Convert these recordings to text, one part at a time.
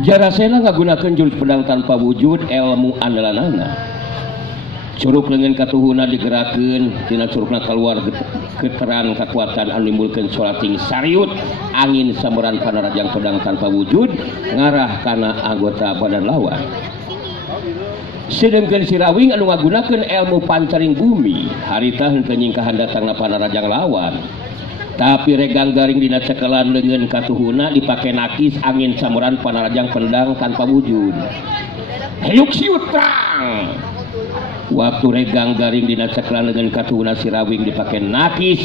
Jarasena ngagunakeun jurus pedang tanpa wujud ilmu andalanana. Curug leungeun katuhuna digerakkeun tina curugna keluar geteran kekuatan anu nimbulkeun solating sariut angin sameuran panarajang pedang tanpa wujud ngarah kana anggota badan lawan. Sedengkeun si Rawing anu ngagunakeun ilmu pancaring bumi harita henteu nyingkahan datangna panarajang lawan. Tapi regang garing dina cekelan leungeun katuhuna dipake nakis angin samuran panarajang pedang tanpa wujud. Heyuk siut terang. Waktu regang garing dina cekelan leungeun katuhuna si Rawing dipake nakis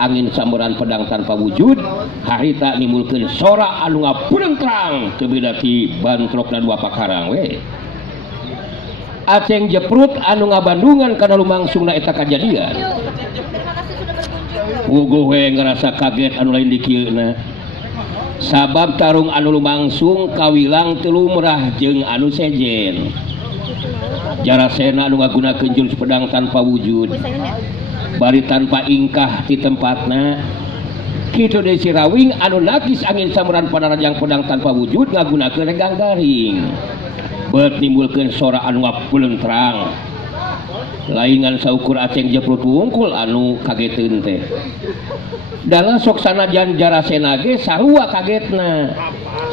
angin samuran pedang tanpa wujud, harita nimbulkeun sora anu ngapureung terang teu beda ti bantrokna dua pakarang we. Aceng jeprut anu ngabandungan kana lumangsungna eta kajadian. Puguh we ngerasa kaget anu lain dikieuna. Sabab tarung anu lumangsung kawilang teu lumrah jeung anu sejen. Jarasena anu ngagunakeun jurus pedang tanpa wujud bari tanpa ingkah di tempatna. Kitu deui si Rawing anu nakis angin samuran panarajang pedang tanpa wujud ngagunakeun regang garing. Beut nimbulkeun sora anu ngapeuleung terang. Laingan saukur aceng jeprut wungkul anu kageteun teh. Dana sok sanajan Jarasena ge sarua kagetna.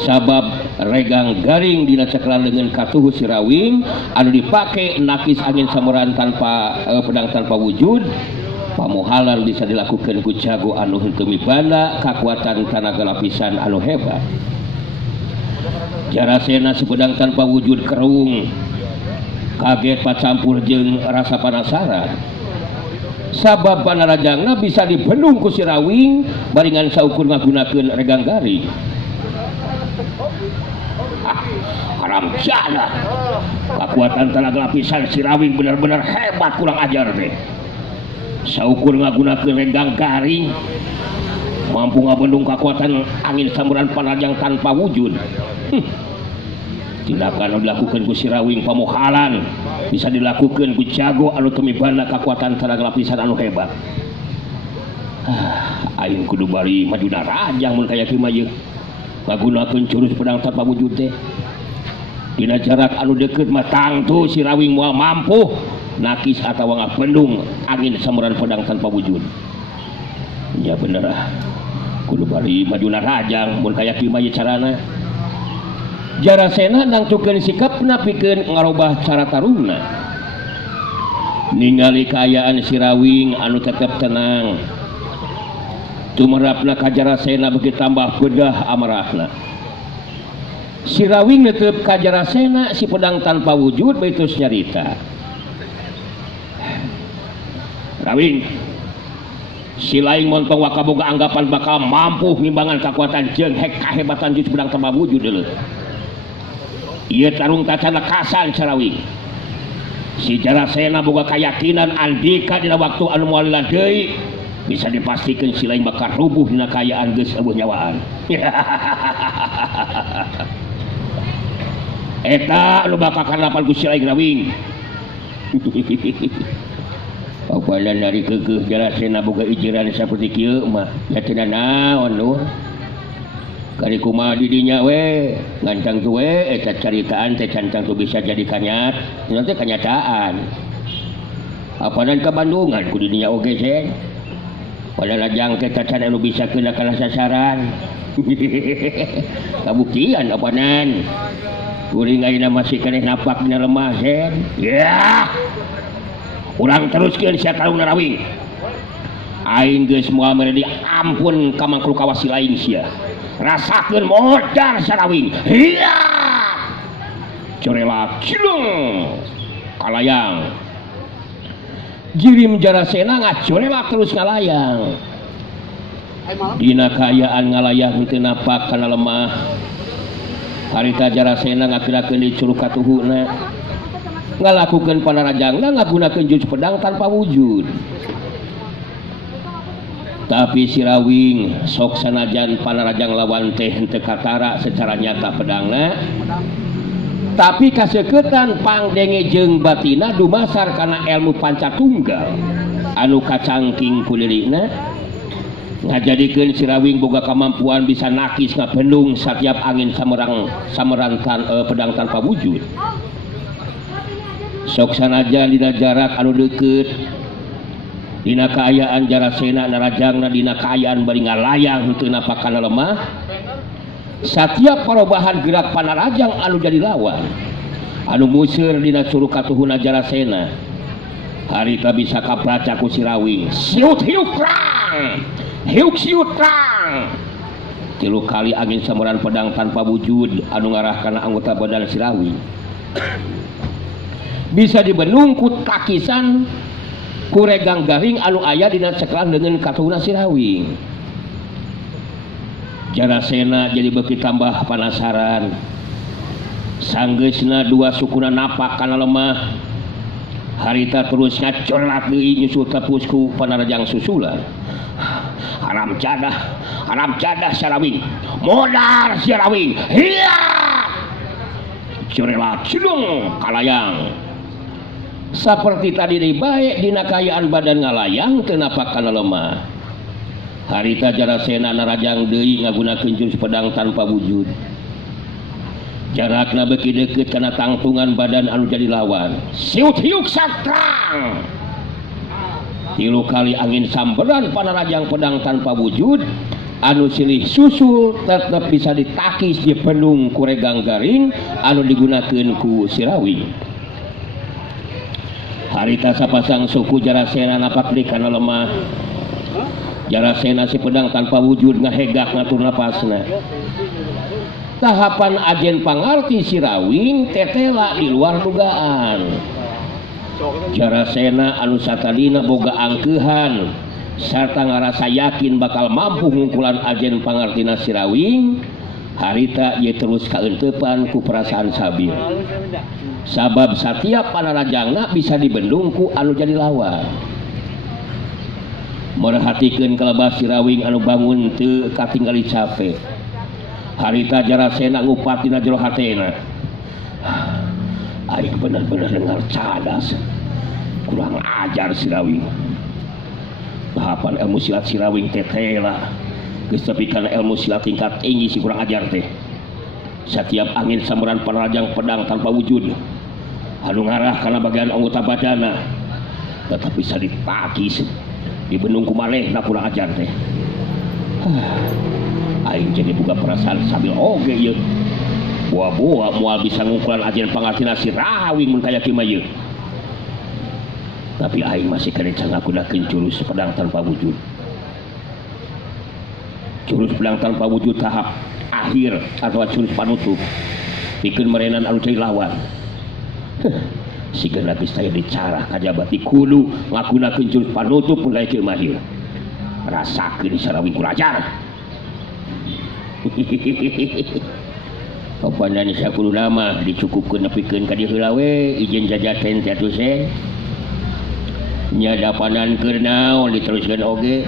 Sabab regang garing dina cekelan leungeun katuhu si Rawing anu dipake nakis angin samuran tanpa pedang tanpa wujud pamuhalan bisa dilakukeun ku jago anu henteu mibanda kakuatan tanaga lapisan anu hebat. Jarasena si pedang tanpa wujud kerung kaget pacampur jeung rasa penasaran. Sabab panarajangna bisa dibendung ku si Rawing baringan saukur ngagunakeun regang garing. Haram jana. Kekuatan tenaga lapisan si Rawing benar-benar hebat kurang ajar deh. Saukur ngagunakeun regang garing mampu ngabendung kekuatan angin samuran panarajang tanpa wujud. Tindakan anu dilakukeun ku si Rawing pamuhalan bisa dilakukeun ku jago anu teu mibanda kakuatan tenaga lapisan anu hebat. Aing kudu bari majuna rajang mun kaya kieu mah yeuh. Ngagunakeun jurus pedang tanpa wujud teh. Dina jarak anu deukeut mah tangtu si Rawing moal mampu nakis atawa ngabendung angin samuran pedang tanpa wujud. Ya bener ah. Kudu bari majuna rajang mun kaya kieu mah carana. Jarasena nangtukeun sikapna pikeun ngarobah cara tarungna. Ningali kaayaan si Rawing anu tetep tenang. Tumerapna ka Jarasena beuki tambah bedah amarahna. Si Rawing netep ka Jarasena si pedang tanpa wujud beutus nyarita. Rawing, si laing montong wakaboga anggapan bakal mampu ngimbangan kekuatan jeung kahebatan jurus pedang tanpa wujud deuleu. Ieu tarung tacana kasan Rawing. Si Jarasena boga kayakinan andika dina waktu anu moal deui bisa dipastikeun si laing bakal rubuh dina kaayaan geus eueuh nyawaan. Eta anu bakal kanapan ku si laing Rawing. Papalan dari keukeuh Jarasena boga ijiran saperti kieu mah nya teu naon nuh. Kari kumaha di dinya we ngancang tu we eta caritaan teh cancang tu bisa jadi kanyat nanti kanyataan apanan ke Bandungan ku di dinya oge seh pada lajang teh cacan anu bisa kena kalah sasaran kabuktian apanan kuring ayeuna masih keneh napak dina lemah seh ya urang teruskeun sia tarungna Rawing aing geus moal mere ampun ka mangkul kawasi lain sia rasakeun modar Rawing. Iya. Corela cilung kalayang. Jirim Jarasena ngacorela terus ngalayang. Dina kaayaan ngalayang teu napak kana lemah. Harita Jarasena ngagerakeun di curug katuhuna. Ngalakukeun panarajangna ngagunakeun jurus pedang tanpa wujud. Tapi si Rawing sok sanajan panarajang lawan teh henteu katara secara nyata pedangna tapi kaseuketan pangdenge jeung batina dumasar kana ilmu pancatunggal anu kacangking ku lirina ngajadikeun si Rawing boga kemampuan bisa nakis ngapendung setiap angin sameran pedang tanpa wujud. Sok sanajan dina jarak anu deukeut dina kaayaan Jarasena narajangna dina kaayaan bari ngalayang henteu napakana lemah. Setiap perubahan gerak panarajang anu jadi lawan anu museur dina suruh katuhuna Jarasena harita bisa kapraca ku si Rawing. Siut hiuk rang hiuk siut rang 3 kali angin sameran pedang tanpa wujud anu ngarah kana anggota badan si Rawing bisa dibendung ku takisan kuregang garing anu aya dina ceklan dengan katuhuna si Rawing. Jarasena jadi beki tambah penasaran. Sanggeusna 2 sukuna napak kana lemah. Harita terus ngacorlat deui nyusul tepusku panarajang susulan. Haram cadah si Rawing. Modar si Rawing. Hiya! Corelat cidung kalayang. Saperti tadi deui bae dina kaayaan badan ngalayang teu napak kana lemah. Harita Jarasena narajang deui ngagunakeun jurus pedang tanpa wujud. Jarakna beki deukeut kana tangtungan badan anu jadi lawan. Siut hiuk satrang. 3 kali angin samberan panarajang pedang tanpa wujud anu silih susul tetep bisa ditakis di pendung kuregang garing anu digunakeun ku si Rawing. Harita sapasang suku Jarasena napak deui kana lemah. Jarasena si pedang tanpa wujud ngahegak ngatur napasna. Tahapan ajen pangarti si Rawing tetela di luar dugaan. Jarasena anu satadina boga angkeuhan sarta ngarasa yakin bakal mampu ngungkulan ajen pangartina si Rawing. Harita ye terus kaentepan ku perasaan sabil. Sabab setiap panarajangna bisa dibendung ku anu jadi lawan. Merhatikeun kalebah si Rawing anu bangun teu katinggali capek. Harita Jarasena ngupat dina jero hatena. Aing bener-bener dengar cadas. Kurang ajar si Rawing. Tahapan ilmu silat si Rawing tetela. Geus tepikeun ilmu silat tingkat tinggi si kurang ajar teh. Setiap angin sameran panarajang pedang tanpa wujud anu ngarah kana bagian anggota badana tetap bisa ditakis dibendung ku malehna kurang ajar teh. Aing jadi buka perasaan sambil oge ye. Boa-boa moal bisa ngukuran ajen pangartina si Rawing mun kaya kieu mah ye. Tapi aing masih kereca ngagunakeun jurus pedang tanpa wujud. Jurus pedang tanpa wujud tahap akhir atau jurus panutup. Pikeun merenan anu cai lawan. Siga geus taya dicarah kajabati kudu ngagunakeun jurus panutup mun kaya kieu mah ye. Rasakeun si Rawing kurang ajar. Papanan sakudu nama dicukupkeun nepikeun ka dieu heula we ijeun jajaten teh atuh sen. Nya dapanan keur naon diteruskeun oge.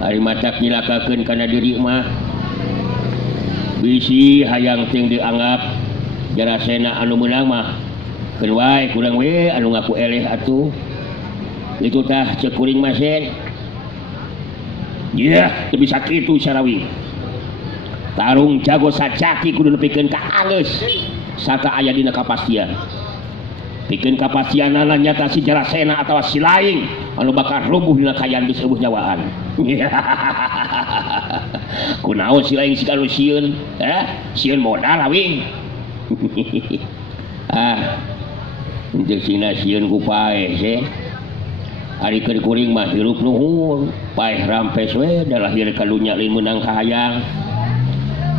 Ari matak nyilakakeun kana diri mah. Bisi hayang ting dianggap Jarasena anu meunang mah. Keun wae kurang we anu ngaku eleh atuh. Itu tah ceuk kuring mah sen. Yah, teu bisa kitu si Rawing. Tarung jago sacaki kudu nepikeun ka anggeus sarta aya dina kapastian. Pikeun kapastianana nyata si Jarasena atawa si laing anu bakal rubuh dina kaayaan geus eueuh nyawaan. Kunaon si laing si anu sieun? Sieun modal Rawing. Untuk sina sieun ku paeh se. Ari keur kuring mah hirup nuhun, paeh rampes we da lahir ka dunya lain meunang kahayang.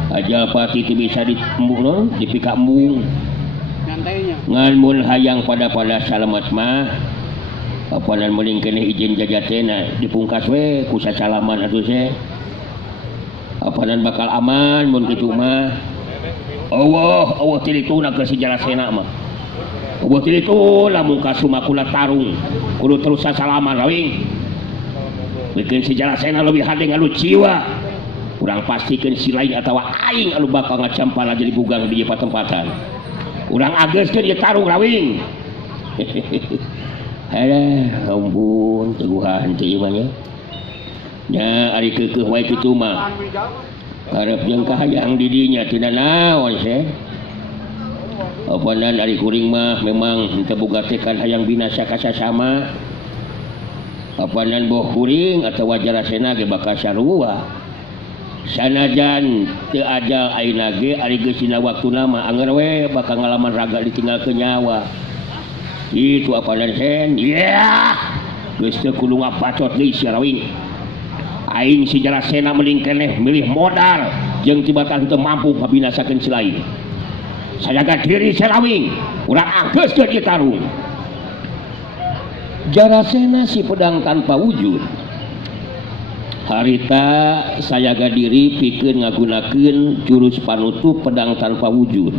Aja pati bisa ditembung dipika embung ngan mun hayang pada salamet mah apanan meuning keneh izin jajatena dipungkas we ku sacalaman atuh se apanan bakal aman mun kitu mah Allah tilituna ke si Jarasena mah Allah tilituna mun kasumakula tarung kudu terus sacalaman Rawing bikin si Jarasena lebih hade anu jiwa kurang pastikan si lain atau aing anu bakal ngacampana jadi gugang di patempatan urang ageuskeun ieu tarung Rawing. Aduh ampun teguhan teh ieu mah nya nya ari keukeuh wae kitu mah karep jeung kahayang di dinya tina naon seh apanan ari kuring mah memang henteu boga tekan hayang binasa ka sasama apanan boh kuring atawa jarasena ge bakal sarua sanajan teu ajal ayeuna ge ari geus dina waktuna mah anger we bakal ngalaman raga ditinggalkeun nyawa itu apanan sen geus teu kudu ngabacot deui Sirawing aing si Jarasena mending keneh milih modal jeung tibatan teu mampu ngabinasakeun si lain sajaga diri Sirawing urang angkeuskeun ieu tarung Jarasena si pedang tanpa wujud harita sajaga diri pikeun ngagunakeun jurus panutup pedang tanpa wujud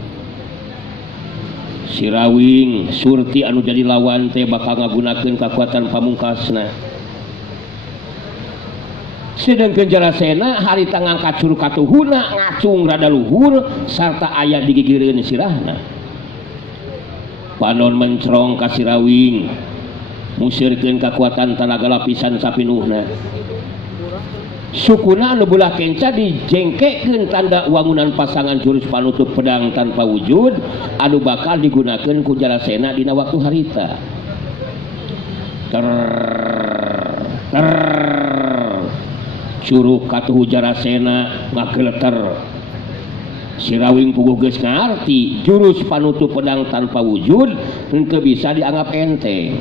Sirawing surti anu jadi lawan teh bakal ngagunakeun kekuatan pamungkasna sedangkan Jarasena harita ngangkat curug katuhuna ngacung rada luhur sarta aya di gigireun sirahna panon mencrong ka Sirawing musirkeun kekuatan tenaga lapisan sapinuhna sukuna anu beulah kenca dijengkekeun tanda wangunan pasangan jurus panutup pedang tanpa wujud anu bakal digunakeun ku Jarasena dina waktu harita curug katuhu Jarasena ngageleter Sirawing puguh geus ngarti jurus panutup pedang tanpa wujud henteu bisa dianggap enteng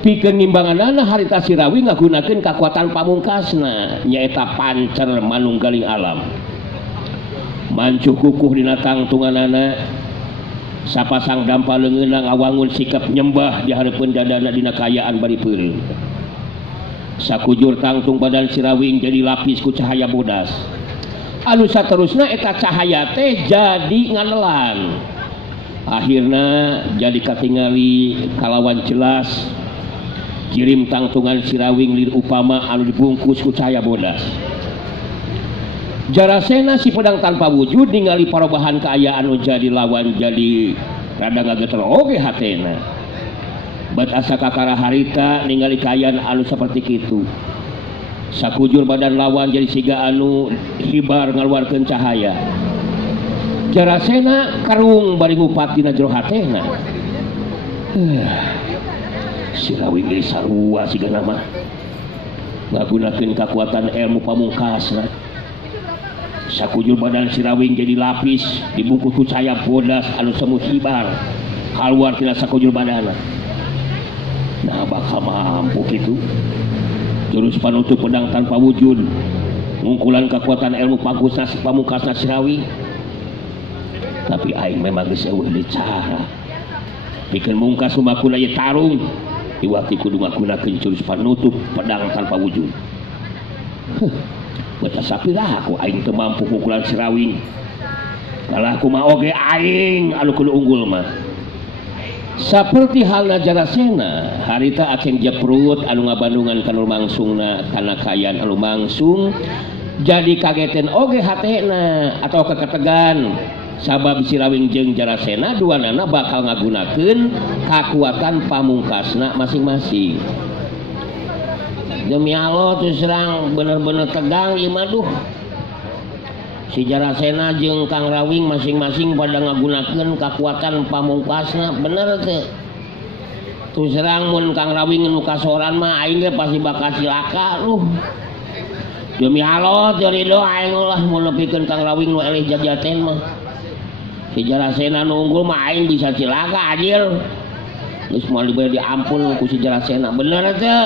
pikeun ngimbanganana harita Sirawing ngagunakeun kekuatan pamungkasna nyaeta pancer manunggaling alam mancuh kukuh dina tangtunganana sapasang dampa leungeunna ngawangun sikap nyembah di hareupeun dadana dina kayaan bari peureum sakujur tangtung badan Sirawing jadi lapis ku cahaya bodas anu saterusna eta cahaya teh jadi nganelan akhirna jadi katingali kalawan jelas kirim tangtungan Sirawing lir upama anu dibungkus ku cahaya bodas Jarasena si pedang tanpa wujud ningali parobahan kaayaan anu jadi lawan jadi rada ngageter oge hatena bat asa kakara harita ningali kaayaan anu saperti kitu sakujur badan lawan jadi siga anu hibar ngaluarkeun cahaya Jarasena karung bari ngupat dina jero hatena Sirawing geus sarua sigana mah ngagunakeun kekuatan ilmu pamungkasna sakujur badan Sirawing jadi lapis dibungkus ku cahaya bodas anu semu hibar kaluar tina sakujur badanna nah bakal mampu gitu jurus panutup pedang tanpa wujud ngungkulan kekuatan ilmu pamungkasna Sirawing tapi aing memang geus eueuh deui cara pikeun mungkas lumakuna ieu tarung iwati kudu ngagunakeun jurus panutup pedang tanpa wujud beta sapiraha aku aing teu mampu ngungkulan Sirawing kalah kumaha oge aing anu kudu unggul mah saperti halna Jarasena harita aceng jeprut anu ngabandungan kana lumangsungna kana kaayaan anu mangsung jadi kageten oge hatena atau keketegan sabab Sirawing jeung Jarasena duanana bakal ngagunakeun kekuatan pamungkasna masing-masing demi Allah terus serang bener-bener tegang ieu mah duh si Jarasena jeung Kang Rawing masing-masing pada ngagunakeun kekuatan pamungkasna bener teu terus serang mun Kang Rawing nu kasoran mah aing ge pasti bakal cilaka luh demi Allah teu ridho aing ulah mun nepikeun Kang Rawing nu elih jajaten mah si Jarasena nu unggul mah aing bisa cilaka adil geus moal dibere diampun ku si Jarasena bener teu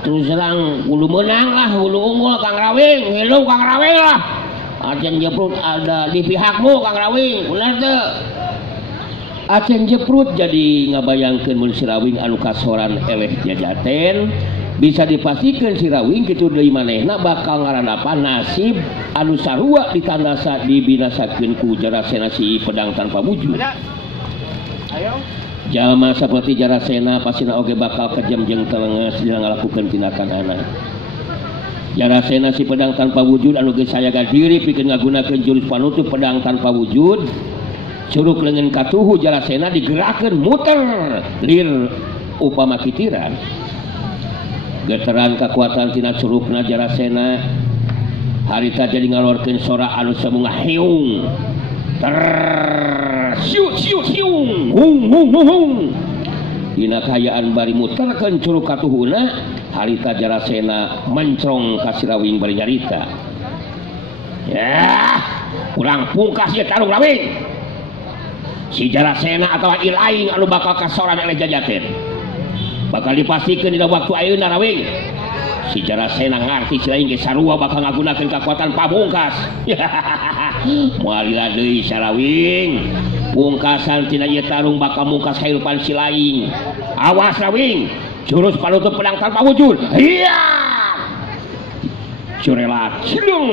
terus serang kudu menang lah kudu unggul Kang Rawing hidup Kang Rawing lah Acen jeprut ada di pihakmu Kang Rawing bener teu Acen jeprut jadi ngabayangkeun mun Sirawing anu kasoran eleh jajaten bisa dipastikan Sirawing kitu deui manehna bakal ngarandapan nasib anu sarua ditandasa dibinasakeun ku Jarasena si pedang tanpa wujud jalma saperti Jarasena pasina oge bakal kejam jeung telenges dina ngalakukeun tindakanana Jarasena si pedang tanpa wujud anu geus sayaga diri pikeun ngagunakeun jurus panutup pedang tanpa wujud curug leungeun katuhu Jarasena digerakkeun muter lir upama kitiran Geteran kekuatan tina curugna Jarasena harita jadi ngalorkeun sora anu samunga hiung siut siut hiung hung hung hung hung dina kayaan bari muterkeun curug katuhuna harita Jarasena mencrong ka Sirawing bari nyarita ya kurang pungkas ya tarung Rawing si Jarasena atawa ilaing anu bakal kasoran oleh Jajaten bakal dipastikan dina waktu ayeuna Rawing si Jarasena ngarti si lain ge sarua bakal ngagunakeun kekuatan pamungkas moal lila deui Sarawing pungkasan tina ieu tarung bakal mungkas kahirupan si lain awas Rawing jurus panutup pedang tanpa wujud iya curelat cilung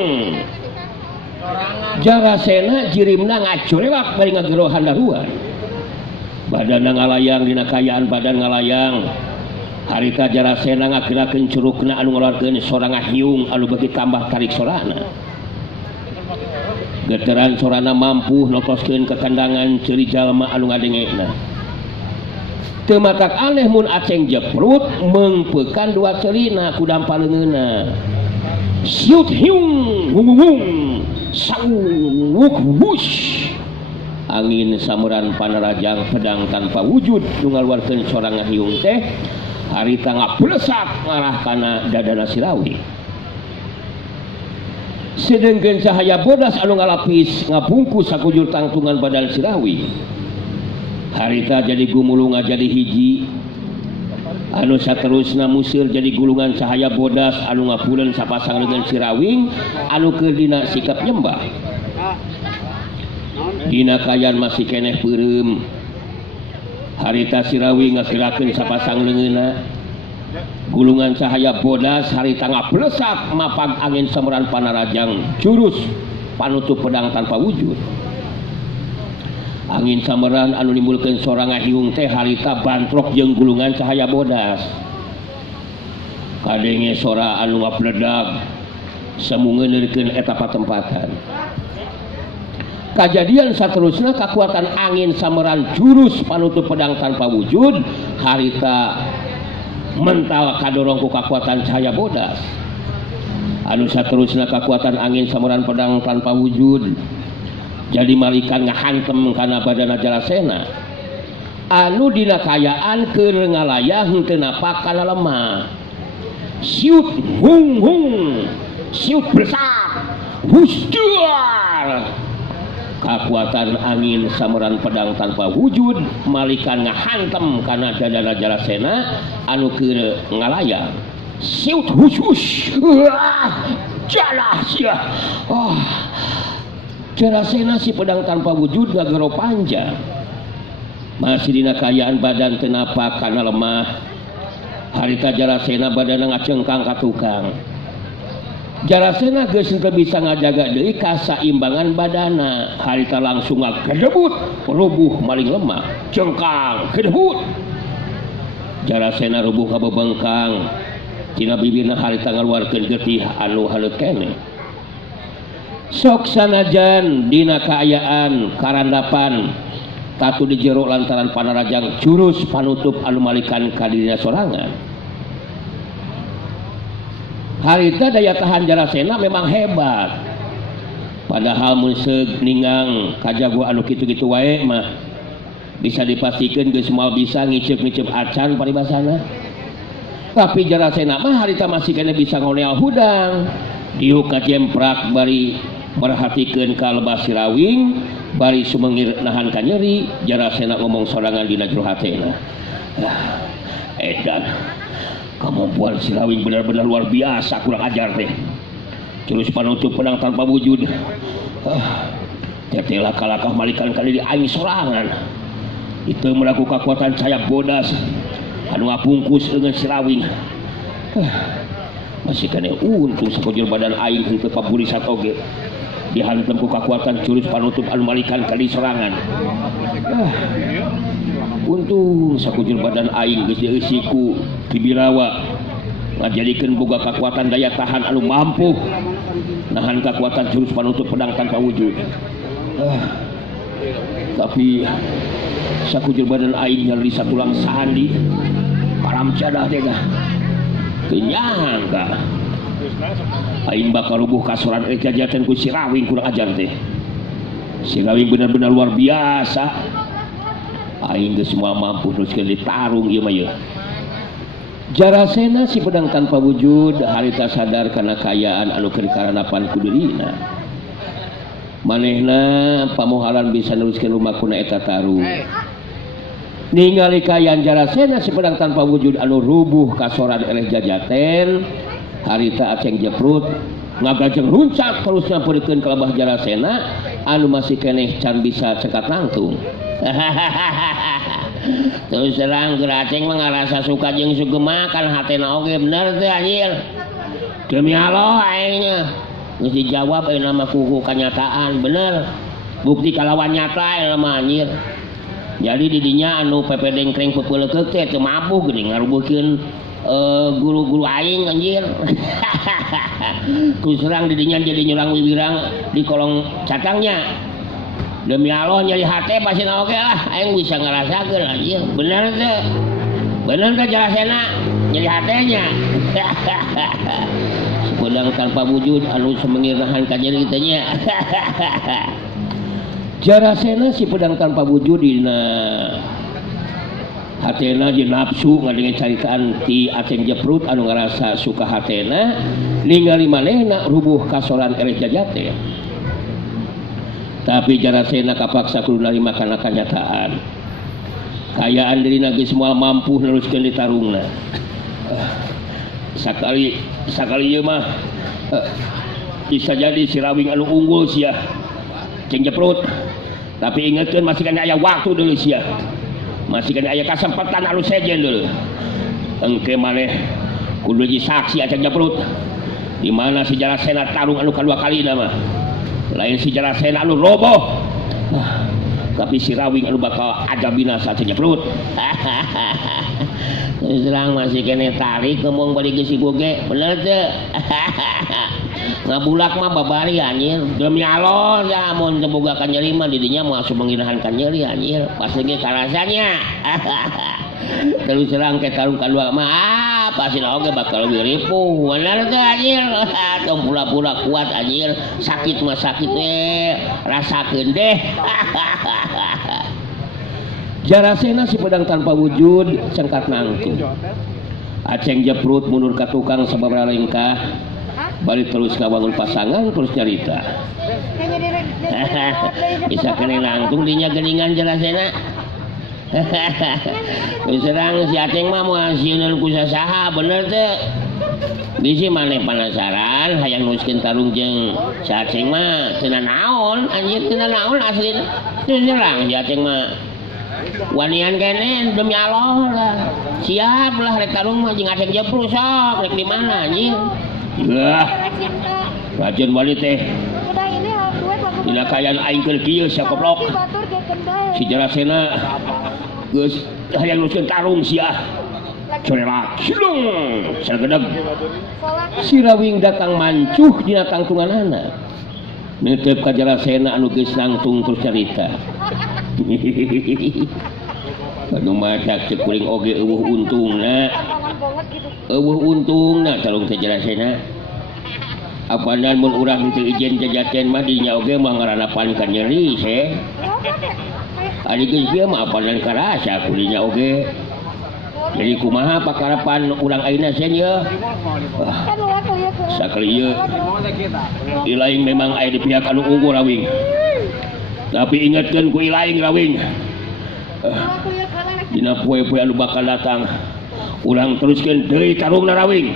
Jarasena jirimna ngacurelat bari ngagero handaruan badan ngalayang dina kayaan badan ngalayang harita Jarasena ngagerakeun curugna anu ngeluarkeun sorang hiung anu beuki tambah tarik sorana geteran sorana mampu notoskeun kekandangan ceuri jalma anu ngadengena teu matak aneh mun aceng jeprut mengpeukan dua ceulina ku dampaleungeunna siut hiung hung hung sawuk wush angin samuran panarajang pedang tanpa wujud nu ngaluarkeun sorang hiung teh harita ngaplesak ngarah kana dadana Sirawi sedengkeun cahaya bodas anu ngalapis ngabungkus sakujur tangtungan badan Sirawi harita jadi gumulung jadi hiji anu saterusna musir jadi gulungan cahaya bodas anu ngapuleun sapasang dengan Sirawing anu keur dina sikap nyembah dina kayan masih keneh peureum harita Sirawi ngasirakeun sapasang leungeunna gulungan cahaya bodas harita ngaplesak mapag angin samuran panarajang jurus panutup pedang tanpa wujud angin samuran anu nimbulkeun sorang hiung teh harita bantrok jeung gulungan cahaya bodas kadenge sora anu ngapledag samungeuneukeun eta patempatan kejadian saterusna kekuatan angin sameran jurus panutup pedang tanpa wujud harita mental kadorong ku kekuatan cahaya bodas anu saterusna kekuatan angin sameran pedang tanpa wujud jadi malikan ngahantem kana badana Jarasena anu dina kayaan keur ngalayah teu napak kana lemah siut hung hung siut besak husduar kekuatan angin samuran pedang tanpa wujud malikan ngahantem kana dadana Jarasena anu keur ngalayang siut husus jalas ya Jarasena si pedang tanpa wujud ngagero panjang masih dina kayaan badan teu napak kana lemah harita Jarasena badanna ngacengkang ka tukang Jarasena geus teu bisa ngajaga deui kasaimbangan badana harita langsung ngagedebut rubuh maling lemah cengkang kedebut Jarasena rubuh ka bebengkang tina bibirna harita ngaluarkeun getih anu haleut keneh sok sanajan dina kaayaan karandapan tatu di jero lantaran panarajang jurus panutup anu malikan ka dirina sorangan harita daya tahan Jarasena memang hebat padahal mun seug ningang kajago anu kitu-kitu wae mah bisa dipastikan geus moal bisa ngiceup-ngiceup acan paribasana tapi Jarasena mah harita masih kena bisa ngoneal hudang diuk ka jemprak bari perhatikeun ka lebah Sirawing bari sumengir nahan ka nyeri Jarasena ngomong sorangan dina jero hatena edan kemampuan Sirawing benar-benar luar biasa kurang ajar teh jurus panutup pedang tanpa wujud tetelah kalakah malikan kali di aing sorangan itu melaku kekuatan cahaya bodas anu ngapungkus dengan Sirawing masih kena untung sakujur badan aing henteu paburi satoge dihantem ku kekuatan jurus panutup anu malikan kali sorangan untung sakujur badan aing geus dieusiku Bibirawa ngajadikeun boga kekuatan daya tahan anu mampu nahan kekuatan jurus panutup pedang tanpa wujud tapi sakujur badan aing nyeri satulang sandi param cadah teh dah kenyangka aing bakal rubuh kasoran jajaten ku si Rawing kurang ajar teh. Si Rawing benar-benar luar biasa. Aing geus semua mampu teruskeun ditarung ieu mah ieu. Jarasena si pedang tanpa wujud harita sadar kana kayaan anu keur karanapan ku dirina. Manehna pamohalan bisa neruskeun lumakuna eta tarung. Ningali kayaan Jarasena si pedang tanpa wujud anu rubuh kasoran eleh jajaten harita aceng jeprut ngagajeng runcat terus nyampeurkeun ka labah Jarasena anu masih keneh can bisa cekat nangtung. Terus terang geraceng mah ngarasa suka jeung sugema kan hatena oge bener teh anjir. Demi Allah aingnya geus dijawab ayeuna mah ku kanyataan bener. Bukti kalawan nyata ayeuna mah anjir. Jadi di dinya anu pepedeng kreng pepeuleukeuh teh teu mabuh geuning ngarubuhkeun guru-guru aing anjir. Terus terang di dinya jadi nyurang wiwirang di kolong catangnya. Demi Allah nyari hati pasti oke lah aing bisa ngerasakeun anjir bener teh Jarasena nyari hatenya. Sepedang tanpa wujud anu semengirahan ka jadi kitu nya. Jarasena si pedang tanpa wujud dina hatena jeung nafsu ngadengen caritaan ti aceng jeprut anu ngarasa suka hatena ningali manehna rubuh kasoran eleh jajate. Tapi Jarasena kapaksa kudu narima kana kanyataan. Kayaan dirina geus moal mampu neruskeun ditarungna. Sakali ieu mah bisa jadi si Rawing anu unggul sia ceng jeprut. Tapi ingetkeun masih kana aya waktu deuleu sia. Masih kana aya kasempatan anu sejen deuleu. Engke maneh kudu jadi saksi aceng jeprut. Di mana si Jarasena tarung anu kadua kalina mah. Lain si Jarasena anu roboh. Tapi si Rawing anu bakal ada binasa aceng jeprut. Serang masih kene tarik ngomong balik geus boge bener teu. Ngabulak mah babari anjir. Demi Allah ya mun teu boga kanyeri mah di dinya moal sumengirahan kanyeri anjir. Pasti ge karasanya. Terus serang ke tarung kadua mah pasti oge bakal lebih ripuh. Bener teu anjir. Tong pura-pura kuat anjir. Sakit mah sakit we rasakeun deh. Jarasena si pedang tanpa wujud cengkat nangtung. Aceng jeprut mundur ka tukang sababaraha lengkah. Balik terus ngabangun pasangan terus nyarita. Bisa kene nangtung dinya geuningan Jarasena. Terus terang si aceng mah moal sieun ku sasaha bener teu. Bisi maneh penasaran hayang nuskeun tarung jeung si aceng mah teu naon anjir teu naon aslina. Terus terang si aceng mah wanian kene demi Allah lah. Siap lah rek tarung mah jeung aceng jeprut sok rek di mana anjing. Yah. Rajin balik teh. Dina kayaan aing keur kieu sia goblok. Si Jarasena geus hayang nuskeun tarung sia. Corelak silung sargedeg. Si Rawing datang mancuh dina tangtunganana. Netep ka Jarasena anu geus nangtung terus carita. Anu madak cek kuring oge eueuh untungna. Eueuh untungna tarung teh Jarasena. Apanan mun urang teu ijen jajaten mah dinya oge mah ngaranapan ka nyeri se. Ari geus ieu mah apanan karasa kulinya oge. Jadi kumaha pakarapan urang ayeuna sen ye? Sakali ieu ilaing memang aya di pihak anu unggul Rawing. Tapi ingatkeun ku ilaing Rawing. Dina poe-poe anu bakal datang urang teruskeun deui tarungna Rawing.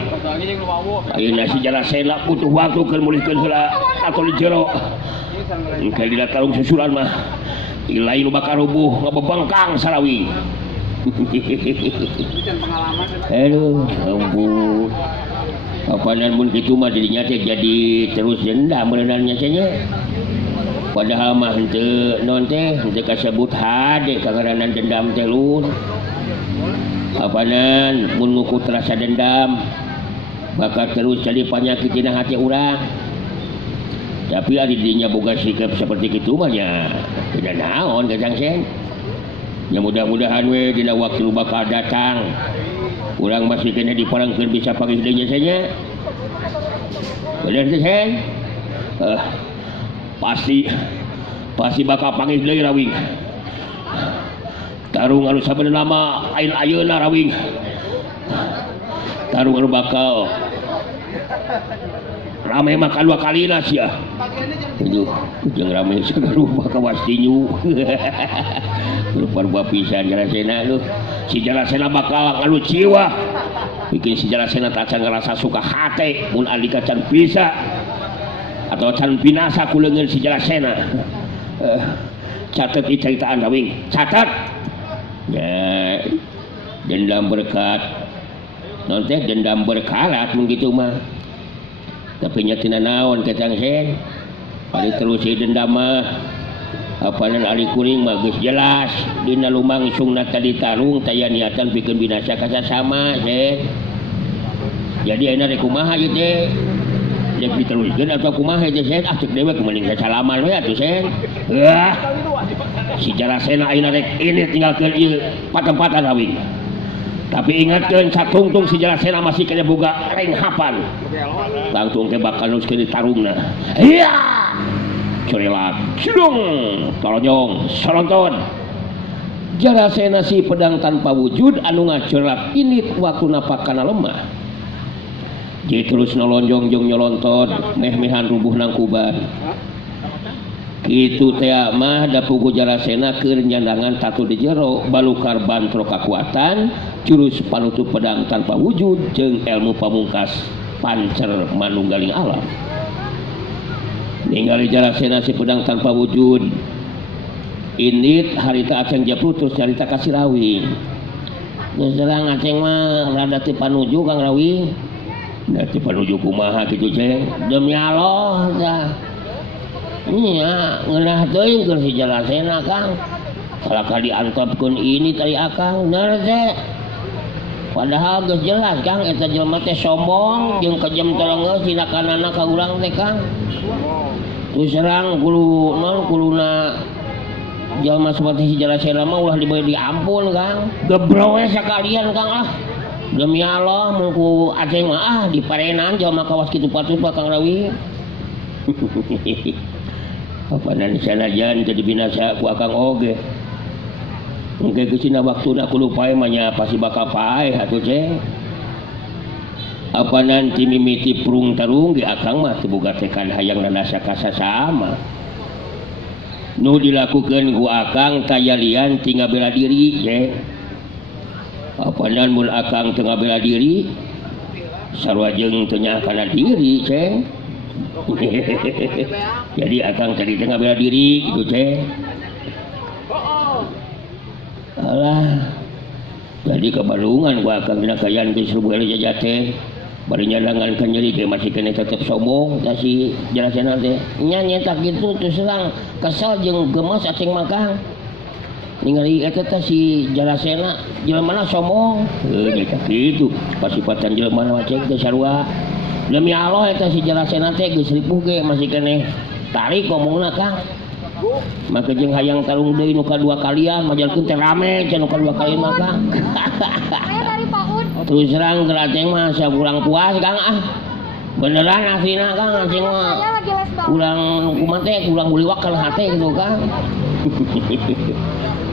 Ayeuna si Jarasena butuh waktu keur mulihkeun heula atau di jero. Engke dina tarung susulan mah ilaing nu bakal rubuh ngabebengkang Sarawing. Aduh, ampun. Apanan mun kitu mah dirinya teh jadi terus dendam beunarnya cenah. Padahal mah henteu naon teh henteu kasebut hade kangaranan dendam teh lun. Apanan mun ngukut rasa dendam bakal terus jadi panyakit dina hati urang. Tapi ari dinya boga sikap seperti kitu mah nya tidak naon Kang Sen. Ya mudah-mudahan we dina waktu bakal datang kurang masih kena diparangkeun bisa pakai deui saja. Bener teh Sen? Pasti bakal panggil deui Rawing. Tarung anu sabenerna mah lain ayeuna Rawing. Tarung anu bakal rame makan 2 kalina sia. Aduh, jeung rame sagaruh bakal wastinyu. Rupa-rupa pisan Jarasena lu. Si Jarasena bakal ngalu jiwa. Bikin si Jarasena tak can ngerasa suka hate mun alika can bisa atau can binasa ku leungeun si Jarasena. Catet ieu caritaan Rawing. Catat. Ya, dendam berkat. Non teh dendam berkarat mun kitu mah. Tapi nyatina naon Kacang Sen. Ari terus dendam mah apanan ari kuring mah geus jelas dina lumangsungna tadi tarung taya niatan pikeun binasa ka sasama Sen. Jadi ayeuna rek kumaha ieu teh? Rek diteruskeun atawa kumaha teh Sen? Ah cek dewek mending sasalaman we atuh Sen. Si Jarasena ayeuna rek ini tinggalkeun ieu patempatan Rawing. Tapi ingatkeun satungtung si Jarasena masih kena boga renghapan. Tangtung teh bakal nuskeun tarungna. Iya. Corelat, cidung, tolonyong, soronton. Jarasena si pedang tanpa wujud anu ngacorelat init waktu napakana lemah. Jadi terus nolonjong jeung nyolonton meh-mehan rubuh nang kuban. Kitu teh mah da puguh Jarasena keur nyandangan tatu di jero balukar bantro kakuatan jurus panutup pedang tanpa wujud jeung ilmu pamungkas pancer manunggaling alam. Ningali Jarasena si pedang tanpa wujud init harita aceng japru terus nyarita kasih Rawing. Geus serang aceng mah rada teu panuju Kang Rawing. Da teu panuju kumaha kitu Ceng? Demi Allah tah. Nya ngeunah teuing keur si Jarasena Kang. Kalaka diantopkeun ini tadi akang bener teh. Padahal geus jelas Kang eta jelema teh sombong jeung kejem tolongeus dina kanana ka urang teh Kang. Terus serang kuluna jalma seperti si Jarasena mah ulah diberi diampun Kang. Gebrowe sakalian Kang ah. Demi Allah mun ku aceng mah ah diparenan jalma kawas kitu patut Kang Rawing. Apanan sanajan jadi binasa ku akang oge. Engke geusina waktuna kudu pae mah nya pasti bakal pae atuh Ceng. Apa nanti mimiti prung tarung di akang mah teu boga tekan hayang nanasa ka sasama. Nu dilakukeun ku akang tayalian tinggal bela diri Ceng. Apanan mun akang teu ngabela diri sarua jeung teu nya kana diri Ceng. Jadi akang tadi tengah bela diri gitu Ceng. Alah. Jadi kebalungan gua akang dina kayan geus rubuh jajate. Bari nyadangan kan nyeri ge masih kena tetep sombong da si Jarasena teh. Nya nyeta kitu terus serang kesel jeung gemes aceng mah Kang. Ningali eta teh si Jarasena jelema sombong. Nyeta kitu pasipatan jelema mah Ceng teh sarua. Demi Allah eta si Jarasena teh geus ripuh ge masih keneh tarik ngomongna Kang. Maka jeung hayang tarung deui nu kadua kalian majalkeun teh rame cenah nu kadua kalian mah Kang. Terus serang gerateng mah sia kurang puas Kang ah. Beneran aslina Kang aceng mah. Kurang kumaha teh kurang buliwak kana hate gitu Kang.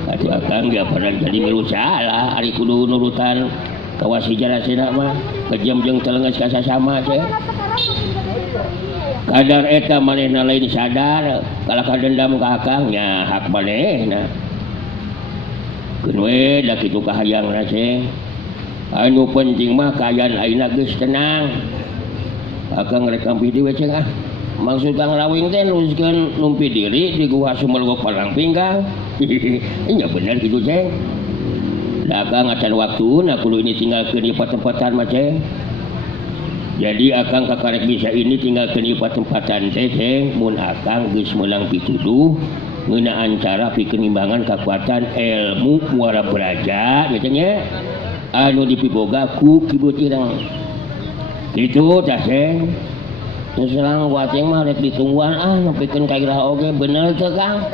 Atuh akang ge padahal jadi milu salah ari kudu nurutan kawas si Jarasena mah kejem jeung telengeus ka sasama Ceng. Kadar eta manehna lain sadar kalaka dendam ka akang nya hak manehna. Keun we da kitu kahayangna Ceng. Anu penting mah kaayaan ayeuna geus tenang. Akang rek kampi deui Ceng ah. Maksud Kang Rawing teh nuruskeun numpi diri di Gua Sumelwo Palang Pinggang. Nya bener kitu Ceng. Akang acan waktuna kudu ini tinggalkeun di patempatan mah Ceng. Jadi akang kakarek bisa ini tinggalkeun di patempatan teh Ceng mun akang geus meunang pituduh ngeunaan cara pikeun imbangan kakuatan ilmu muara beraja nya Ceng nya anu dipiboga ku Kibu Cireng. Kitu tah Ceng. selang kuacing mah rek ditungguan nepikeun ka iraha oge bener teu Kang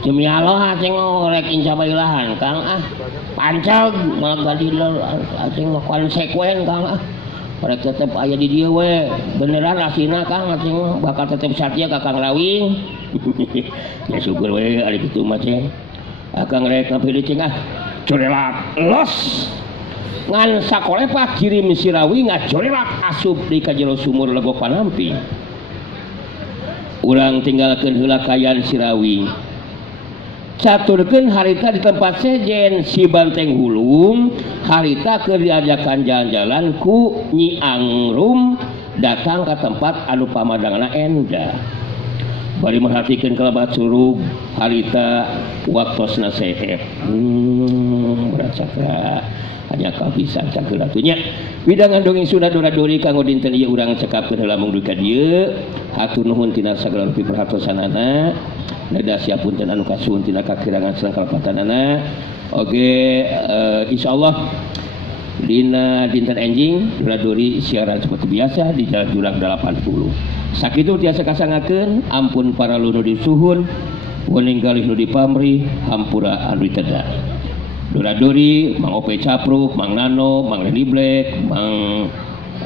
demi Allah acing rek insya bailahan Kang panceg malah gadil acing mah konsekuen Kang rek tetep aya di dieu we beneran asina Kang acing mah bakal tetep satya ka Kang Lawing ya syukur we ari kitu mah ceng Kang rek ngapilih ceng corelak los ngan sakolepa kirim si Rawi ngacorelak asup di kajero sumur lego panampi urang tinggalkeun heula kayan si Rawi caturkeun harita di tempat sejen si Banteng Hulung harita keur diajakan jalan-jalan ku Nyi Angrum datang ke tempat anu pamadangna enda bari merhatikeun kalabat surug harita waktosna seep beracaka hanya kabisan cakeul atunya widangan dongeng Sunda Dora-dori kanggo dinten ieu urang cekapkeun heula mung duka dieu hatur nuhun tina sagala rupi perhatosanana nada siapunten anu kasuhun tina kakirangan sareng kalepatanana oge insyaallah dina dinten enjing Dora-dori siaran seperti biasa di Jalan Jurang 80 sakitu tiasa kasangakeun ampun para lunu disuhun wening galih nu dipamrih hampura anu diteda Dora-dori, Mang Ope Capruk, Mang Nano, Mang Leni Black, Mang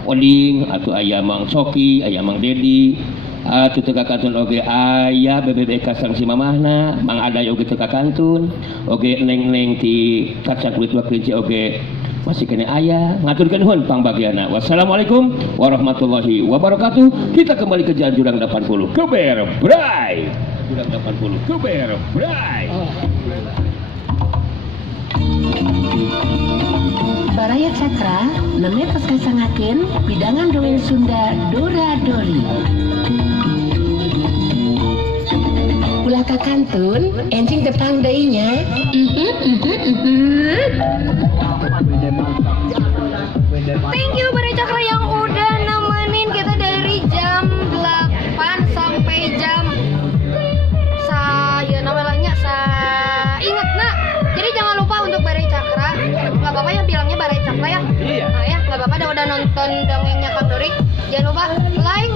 Oding, atau aya Mang Soki, aya Mang Dedi, atau teka kantun oge aya BBB kasang si mamahna, Mang Aday oge teka kantun, oge neng-neng ti kacang kulit waklinci oge masih kena aya ngaturkeun nuhun pangbagiana. Wassalamualaikum warahmatullahi wabarakatuh. Kita kembali ke Jalan Jurang 80. Keber Bray. Jurang 80. Keber Bray. Baraya Cakra nemetos kasangakeun bidangan dongeng Sunda Dora-dori. Ulah kakantun enjing tepang deui nya. Thank you Baraya Cakra yang udah nemenin kita dari jam 8 sampai jam saya namanya ingat nak. Jadi jangan lupa untuk Baraya Cakra, nggak apa-apa ya bilangnya Baraya Cakra ya. Nah ya, nggak apa-apa udah nonton dongengnya Kang Dori. Jangan lupa like,